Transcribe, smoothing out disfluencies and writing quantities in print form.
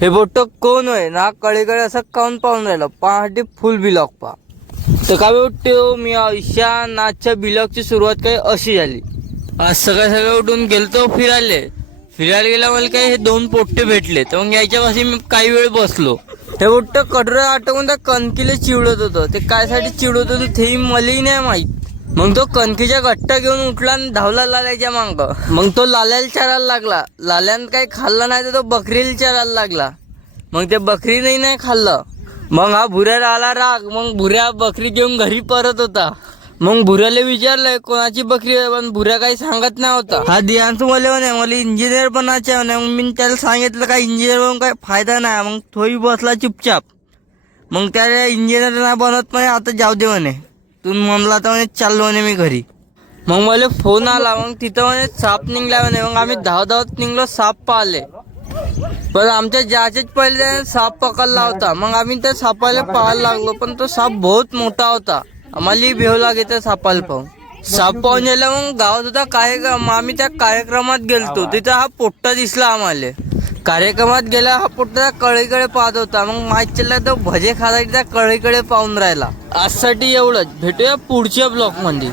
हे बोट कोण आहे ना कळीकडे असं काऊन पाहून राहिलं पहाटे फुल बिलॉग पा तर काय बोलतो मी आयुष्या आजच्या बिलॉगची सुरुवात काही अशी झाली। आज सगळं उठून गेलतो फिरायला गेला मला काही हे 2 पोट्टे भेटले तर मग याच्यापाशी मी काही वेळ बसलो। हे बोट कटोरा आटवून त्या कणकीला चिवडत होतं ते कायसाठी चिवडत होतं तेही मलाही नाही माहित। मग तो कणकीच्या गट्टा घेऊन उठला आणि धावला लाल्याच्या मांग। मग तो लाल्याला चारायला लागला, लाल्यानं काही खाल्लं नाही तर तो बकरीला चारायला लागला। मग ते बकरीने नाही खाल्लं। मग हा भुऱ्याला आला राग, मग भुऱ्या बकरी घेऊन घरी परत होता। मग भुऱ्याला विचारलंय कोणाची बकरी आहे, पण भुऱ्या काही सांगत नाही होता। हा दियांश मला इंजिनियर बनायचे म्हणे। मग मी त्याला सांगितलं काय इंजिनियर बनून काही फायदा नाही। मग तोही बसला चुपचाप। मग त्याला इंजिनियर नाही बनत म्हणे, आता जाऊ दे म्हणे, तू म्हणला तर म्हणे चाललो म्हणे मी घरी। मग मला फोन आला, मग तिथं म्हणे साप निघला म्हणे। मग आम्ही धावत निघलो साप पाहिले, पण आमच्या जायच्याच पहिले त्याने साप पकडला होता। मग आम्ही त्या सापाला पाहायला लागलो, पण तो साप बहुत मोठा होता। आम्हाला भेव लागे त्या सापाला पाहून। साप पाहून गेला मग गावात होता कार्यक्रम, आम्ही त्या कार्यक्रमात गेलतो। तिथं हा पोट्टा दिसला आम्हाला। कार्यक्रमात गेला हा पोट्टा कळीकडे पाहत होता। मग माहीत चालला तो भजे खायला त्या कळीकडे पाहून राहिला। आजसाठी एवढंच, भेटूया पुढच्या ब्लॉग मध्ये।